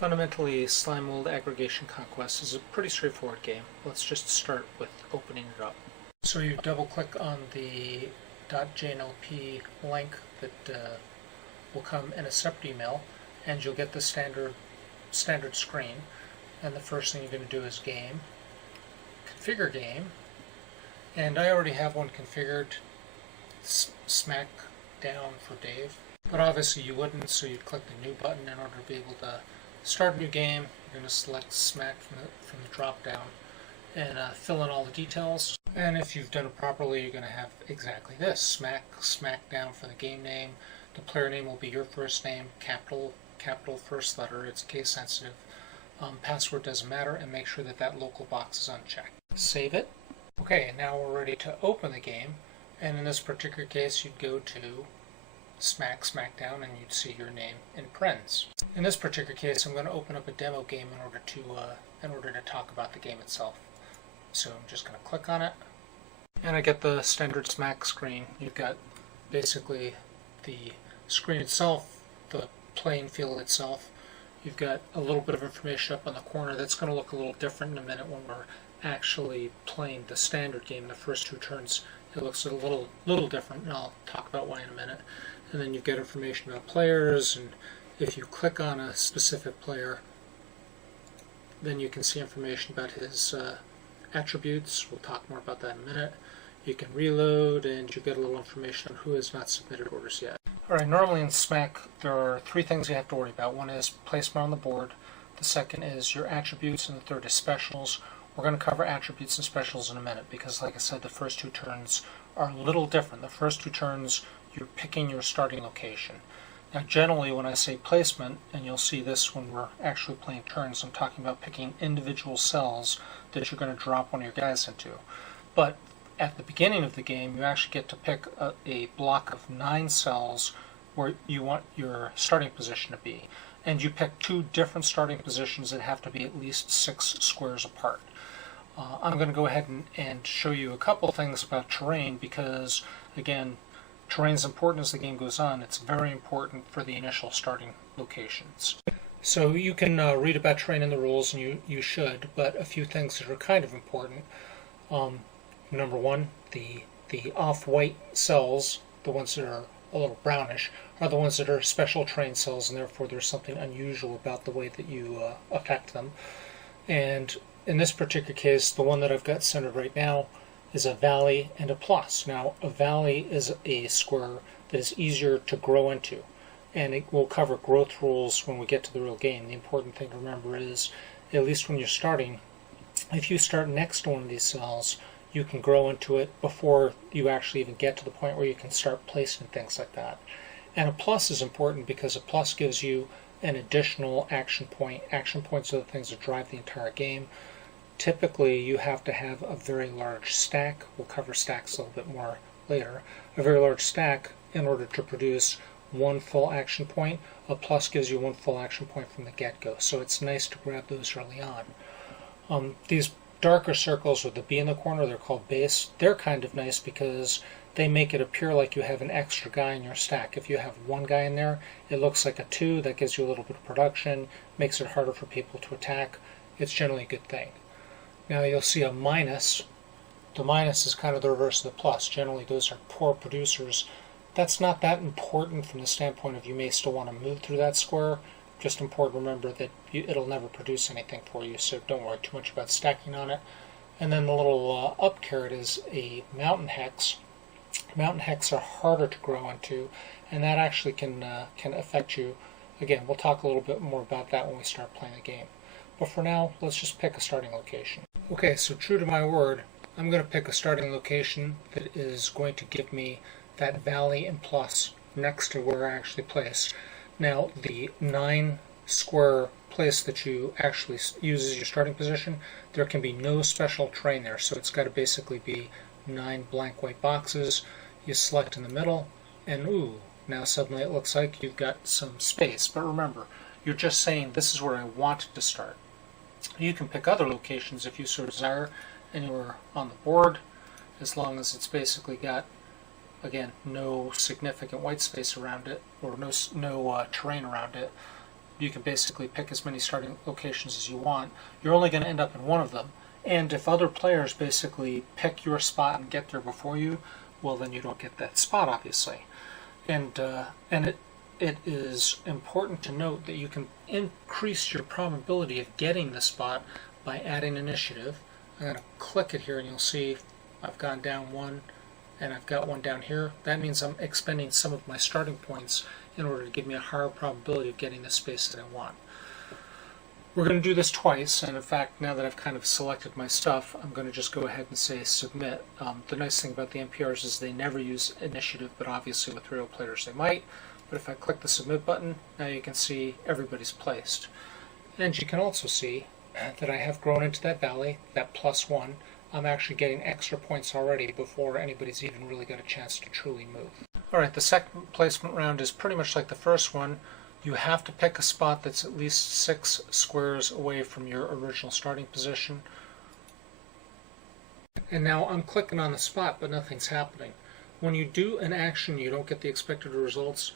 Fundamentally, Slime Mold Aggregation Conquest is a pretty straightforward game. Let's just start with opening it up. So you double click on the .jnlp link that will come in a separate email, and you'll get the standard screen. And the first thing you're going to do is game, configure game, and I already have one configured, SMAC down for Dave. But obviously you wouldn't, so you'd click the new button in order to be able to start a new game. You're going to select SMAC from the drop down and fill in all the details. And if you've done it properly, you're going to have exactly this: SMAC down for the game name. The player name will be your first name, capital first letter. It's case sensitive. Password doesn't matter, and make sure that that local box is unchecked. Save it. Okay, now we're ready to open the game. And in this particular case, you'd go to SMACdown, and you'd see your name in parens. In this particular case, I'm going to open up a demo game in order to talk about the game itself. So I'm just going to click on it, and I get the standard SMAC screen. You've got basically the screen itself, the playing field itself. You've got a little bit of information up on the corner that's going to look a little different in a minute when we're actually playing the standard game. The first two turns, it looks a little different, and I'll talk about why in a minute. And then you get information about players, and if you click on a specific player, then you can see information about his attributes. We'll talk more about that in a minute. You can reload, and you get a little information on who has not submitted orders yet. Alright, normally in SMAC there are three things you have to worry about. One is placement on the board, the second is your attributes, and the third is specials. We're going to cover attributes and specials in a minute because, like I said, the first two turns are a little different. The first two turns, you're picking your starting location. Now generally when I say placement, and you'll see this when we're actually playing turns, I'm talking about picking individual cells that you're going to drop one of your guys into. But at the beginning of the game, you actually get to pick a block of 9 cells where you want your starting position to be. And you pick two different starting positions that have to be at least 6 squares apart. I'm going to go ahead and show you a couple things about terrain because, again, terrain is important as the game goes on. It's very important for the initial starting locations. So you can read about terrain in the rules, and you should, but a few things that are kind of important. Number one, the off-white cells, the ones that are a little brownish, are the ones that are special terrain cells, and therefore there's something unusual about the way that you affect them. And in this particular case, the one that I've got centered right now is a valley and a plus. Now, a valley is a square that is easier to grow into, and it will cover growth rules when we get to the real game. The important thing to remember is, at least when you're starting, if you start next to one of these cells, you can grow into it before you actually even get to the point where you can start placing things like that. And a plus is important because a plus gives you an additional action point. Action points are the things that drive the entire game. Typically, you have to have a very large stack. We'll cover stacks a little bit more later. A very large stack in order to produce one full action point. A plus gives you one full action point from the get-go, so it's nice to grab those early on. These darker circles with the B in the corner, they're called base. They're kind of nice because they make it appear like you have an extra guy in your stack. If you have one guy in there, it looks like a 2. That gives you a little bit of production, makes it harder for people to attack. It's generally a good thing. Now you'll see a minus. The minus is kind of the reverse of the plus. Generally those are poor producers. That's not that important from the standpoint of you may still want to move through that square. Just important to remember that it'll never produce anything for you, so don't worry too much about stacking on it. And then the little up caret is a mountain hex. Mountain hex are harder to grow into, and that actually can affect you. Again, we'll talk a little bit more about that when we start playing the game. But for now, let's just pick a starting location. Okay, so true to my word, I'm going to pick a starting location that is going to give me that valley and plus next to where I actually place. Now, the 9 square place that you actually use as your starting position, there can be no special terrain there, so it's got to basically be 9 blank white boxes. You select in the middle, and ooh, now suddenly it looks like you've got some space. But remember, you're just saying this is where I want to start. You can pick other locations if you so desire anywhere on the board, as long as it's basically got, again, no significant white space around it, or no terrain around it. you can basically pick as many starting locations as you want. You're only going to end up in one of them. And if other players basically pick your spot and get there before you, well, then you don't get that spot, obviously. And it is important to note that you can increase your probability of getting the spot by adding initiative. I'm going to click it here and you'll see I've gone down one and I've got one down here. That means I'm expending some of my starting points in order to give me a higher probability of getting the space that I want. We're going to do this twice, and in fact, now that I've kind of selected my stuff, I'm going to just go ahead and say submit. The nice thing about the NPRs is they never use initiative, but obviously with real players they might. But if I click the submit button, now you can see everybody's placed. And you can also see that I have grown into that valley, that +1. I'm actually getting extra points already before anybody's even really got a chance to truly move. Alright, the second placement round is pretty much like the first one. You have to pick a spot that's at least 6 squares away from your original starting position. And now I'm clicking on the spot, but nothing's happening. When you do an action you don't get the expected results,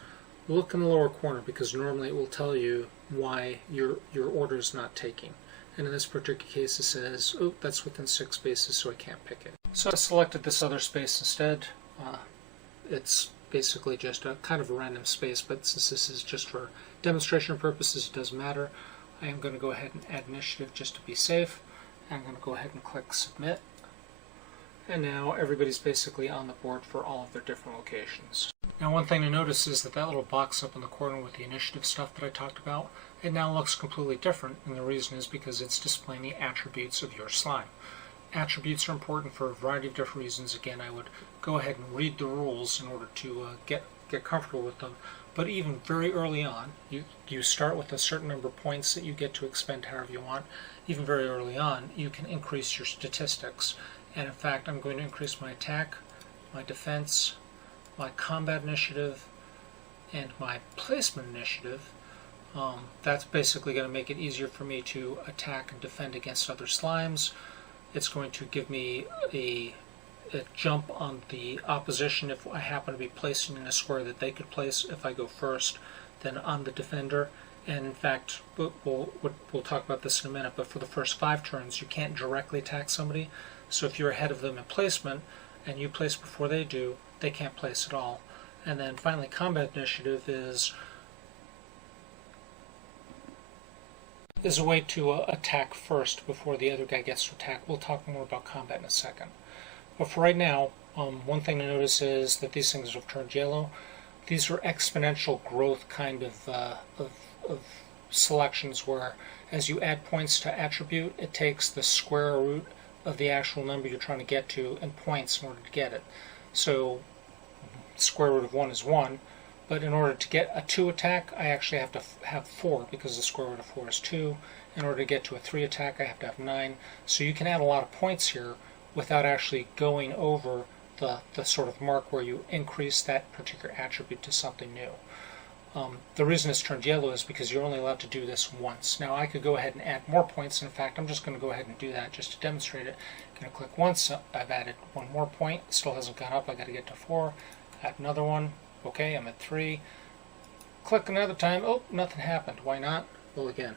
look in the lower corner, because normally it will tell you why your order is not taking. And in this particular case it says, oh, that's within 6 spaces, so I can't pick it. So I selected this other space instead. It's basically just a kind of a random space, but since this is just for demonstration purposes, it doesn't matter. I am going to go ahead and add initiative just to be safe. I'm going to go ahead and click submit. And now everybody's basically on the board for all of their different locations. Now one thing to notice is that that little box up in the corner with the initiative stuff that I talked about, it now looks completely different, and the reason is because it's displaying the attributes of your slime. Attributes are important for a variety of different reasons. Again, I would go ahead and read the rules in order to get comfortable with them. But even very early on, you start with a certain number of points that you get to expend however you want. Even very early on, you can increase your statistics. And in fact, I'm going to increase my attack, my defense, my combat initiative, and my placement initiative. That's basically going to make it easier for me to attack and defend against other slimes. It's going to give me a jump on the opposition if I happen to be placing in a square that they could place if I go first, then on the defender. And in fact, we'll talk about this in a minute, but for the first 5 turns you can't directly attack somebody. So if you're ahead of them in placement and you place before they do, they can't place at all. And then finally, combat initiative is a way to attack first before the other guy gets to attack. We'll talk more about combat in a second. But for right now, one thing to notice is that these things have turned yellow. These are exponential growth kind of selections where as you add points to attribute, it takes the square root of the actual number you're trying to get to and points in order to get it. So square root of 1 is 1. But in order to get a 2 attack, I actually have to have 4, because the square root of 4 is 2. In order to get to a 3 attack, I have to have 9. So you can add a lot of points here without actually going over the sort of mark where you increase that particular attribute to something new. The reason it's turned yellow is because you're only allowed to do this once. Now I could go ahead and add more points. In fact, I'm just going to go ahead and do that just to demonstrate it. I'm going to click once. I've added 1 more point. It still hasn't gone up. I've got to get to 4. Add another one. Okay, I'm at 3. Click another time. Oh, nothing happened. Why not? Well, again,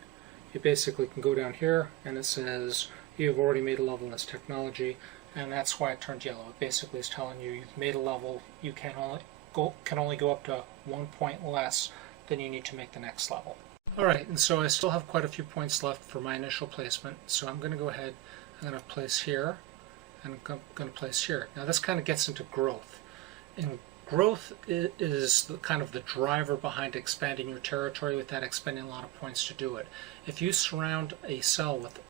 you basically can go down here and it says you've already made a level in this technology, and that's why it turned yellow. It basically is telling you you've made a level. You can only go up to 1 point less than you need to make the next level. Alright, and so I still have quite a few points left for my initial placement, so I'm going to go ahead, I'm going to place here, and I'm going to place here. Now this kind of gets into growth. And growth is kind of the driver behind expanding your territory without expending a lot of points to do it. If you surround a cell with